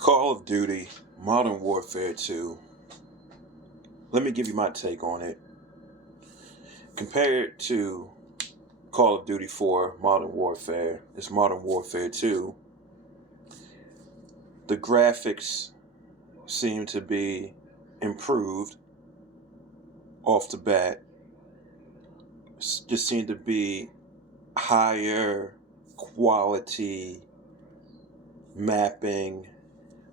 Call of Duty Modern Warfare 2. Let me give you my take on it. Compared to Call of Duty 4 Modern Warfare, it's Modern Warfare 2. The graphics seem to be improved off the bat. Just seem to be higher quality mapping,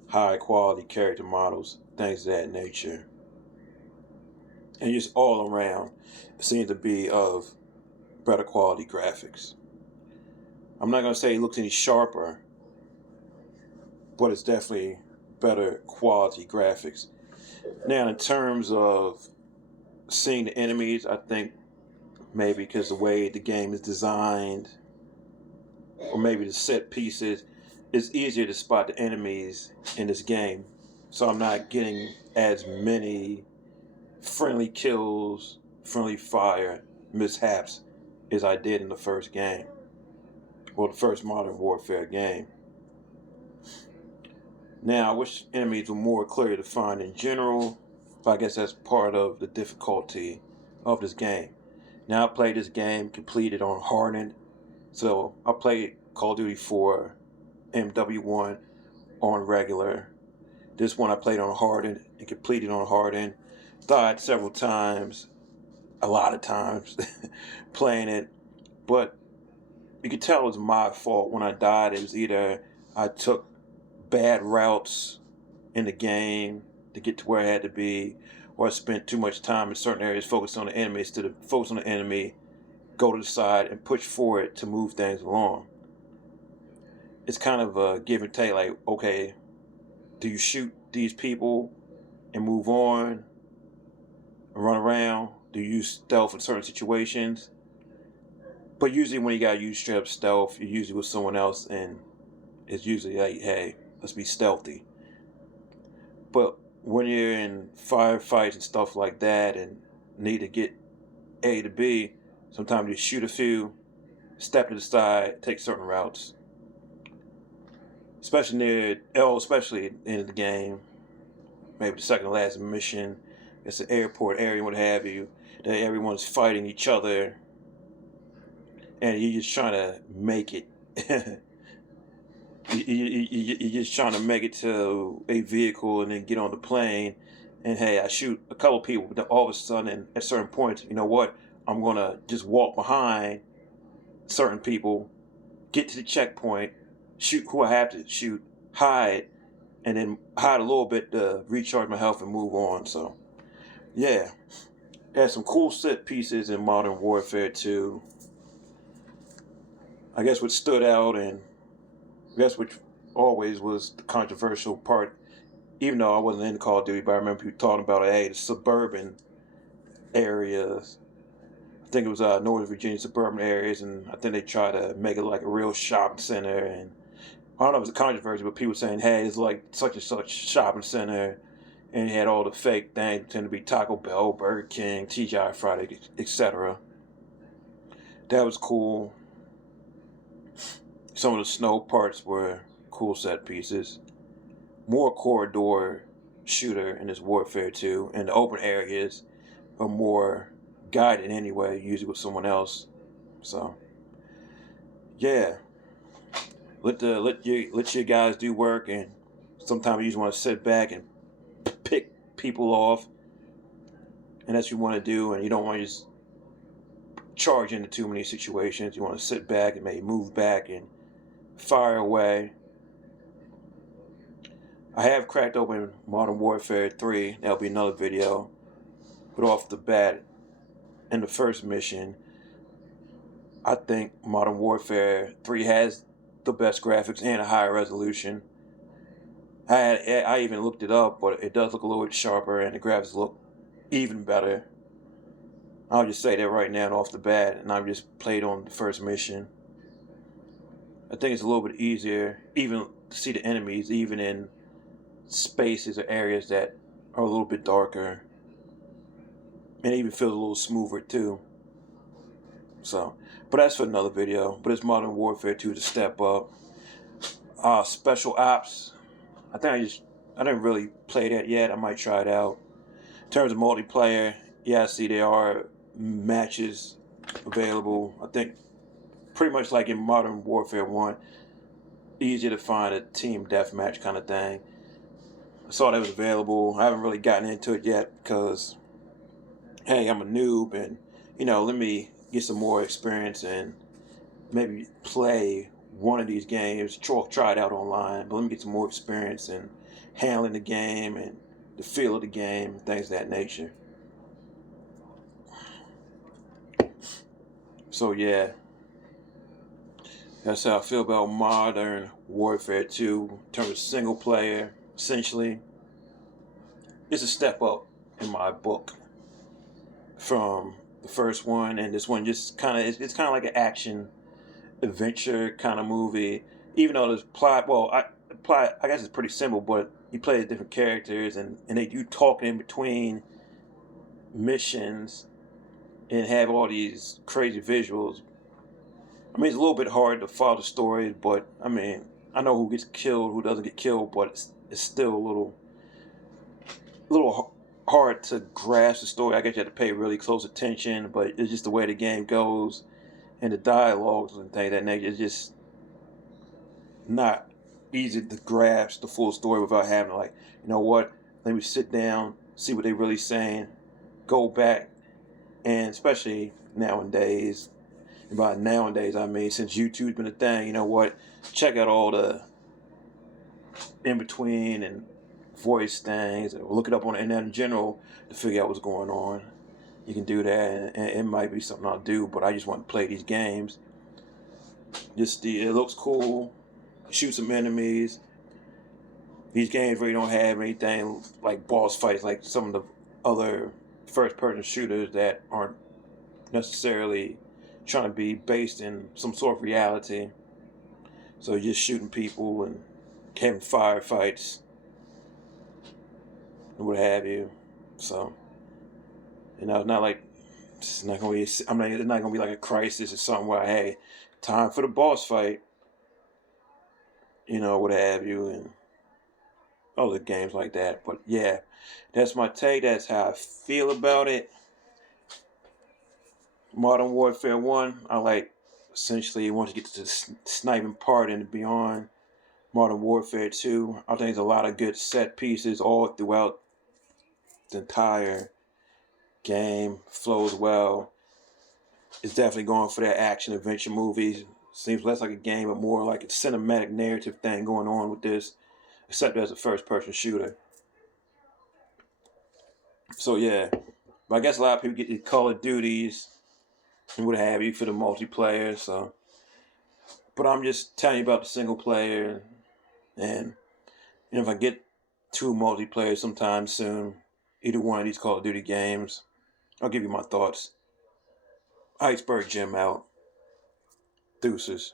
high quality character models, things of that nature. And just all around seem to be of better quality graphics. I'm not going to say it looks any sharper, but it's definitely better quality graphics. Now, in terms of seeing the enemies, I think maybe because the way the game is designed, or maybe the set pieces, it's easier to spot the enemies in this game. So I'm not getting as many friendly kills, friendly fire mishaps as I did in the first game. Well, the first Modern Warfare game. Now, I wish enemies were more clearly defined in general, but I guess that's part of the difficulty of this game. Now, I played this game completed on hardened, so I played Call of Duty 4 MW1 on regular. This one I played on hardened and completed on hardened. Died several times, a lot of times, playing it, but you could tell it was my fault when I died. It was either I took bad routes in the game to get to where I had to be, or I spent too much time in certain areas focused on the enemy instead of focus on the enemy, go to the side and push forward to move things along. It's kind of a give and take, like, okay, do you shoot these people and move on and run around? Do you use stealth in certain situations? But usually when you gotta use straight up stealth, you're usually with someone else, and it's usually like, hey, let's be stealthy. But when you're in firefights and stuff like that and need to get A to B, sometimes you shoot a few, step to the side, take certain routes. Especially especially in the game, maybe the second to last mission, it's an airport area, what have you, that everyone's fighting each other, and you're just trying to make it. You're just trying to make it to a vehicle and then get on the plane, and hey, I shoot a couple people, but then all of a sudden, at certain points, you know what? I'm gonna just walk behind certain people, get to the checkpoint, shoot who I have to shoot, hide, and then hide a little bit to recharge my health and move on. So, yeah, there's some cool set pieces in Modern Warfare 2. I guess what stood out, and I guess which always was the controversial part, even though I wasn't in Call of Duty, but I remember people talking about, hey, the suburban areas. I think it was Northern Virginia suburban areas, and I think they tried to make it like a real shopping center. And I don't know if it was a controversy, but people saying, hey, it's like such and such shopping center, and you had all the fake things pretend to be Taco Bell, Burger King, TGI Friday, etc. That was cool. Some of the snow parts were cool set pieces. More corridor shooter in this Warfare 2, and the open areas are more guided anyway, usually with someone else. So, yeah, let your guys do work, and sometimes you just want to sit back and pick people off, and that's what you want to do, and you don't want to just charge into too many situations. You want to sit back and maybe move back and fire away. I have cracked open Modern Warfare 3. That'll be another video. But off the bat, in the first mission, I think Modern Warfare 3 has the best graphics and a higher resolution. I even looked it up, but it does look a little bit sharper, and the graphics look even better. I'll just say that right now and off the bat, and I've just played on the first mission. I think it's a little bit easier, even to see the enemies, even in spaces or areas that are a little bit darker, and it even feels a little smoother too. So, but that's for another video. But it's Modern Warfare 2 to step up. Special ops, I think I didn't really play that yet. I might try it out. In terms of multiplayer, yeah, I see there are matches available. I think pretty much like in Modern Warfare 1, easier to find a team deathmatch kind of thing. I saw that was available. I haven't really gotten into it yet because, hey, I'm a noob and, let me get some more experience and maybe play one of these games, try it out online, but let me get some more experience in handling the game and the feel of the game and things of that nature. So yeah, that's how I feel about Modern Warfare 2 in terms of single player. Essentially, it's a step up in my book from the first one, and this one just kind of it's kind of like an action adventure kind of movie. Even though the plot, well, I guess it's pretty simple, but you play as different characters, and they do talking in between missions and have all these crazy visuals. I mean, it's a little bit hard to follow the story, but I mean, I know who gets killed, who doesn't get killed, but it's still a little hard to grasp the story. I guess you have to pay really close attention, but it's just the way the game goes and the dialogues and things of that nature. It's just not easy to grasp the full story without having like, you know what? Let me sit down, see what they're really saying, go back, and especially nowadays. And by nowadays, I mean since YouTube's been a thing. You know what? Check out all the in between and voice things, or look it up on the internet in general to figure out what's going on. You can do that, and it might be something I'll do. But I just want to play these games. It looks cool. Shoot some enemies. These games really don't have anything like boss fights like some of the other first-person shooters that aren't necessarily trying to be based in some sort of reality. So you're just shooting people and having firefights and what have you. So, it's not like it's not gonna be. I mean, it's not gonna be like a crisis or something where hey, time for the boss fight. What have you, and other games like that. But yeah, that's my take. That's how I feel about it. Modern Warfare 1, I like essentially once you get to the sniping part and beyond. Modern Warfare 2, I think there's a lot of good set pieces all throughout the entire game. Flows well. It's definitely going for that action adventure movie. Seems less like a game, but more like a cinematic narrative thing going on with this, except as a first person shooter. So yeah, but I guess a lot of people get these Call of Duties and what have you for the multiplayer. So, but I'm just telling you about the single player, and if I get two multiplayer sometime soon, either one of these Call of Duty games, I'll give you my thoughts. Iceberg Jim out. Deuces.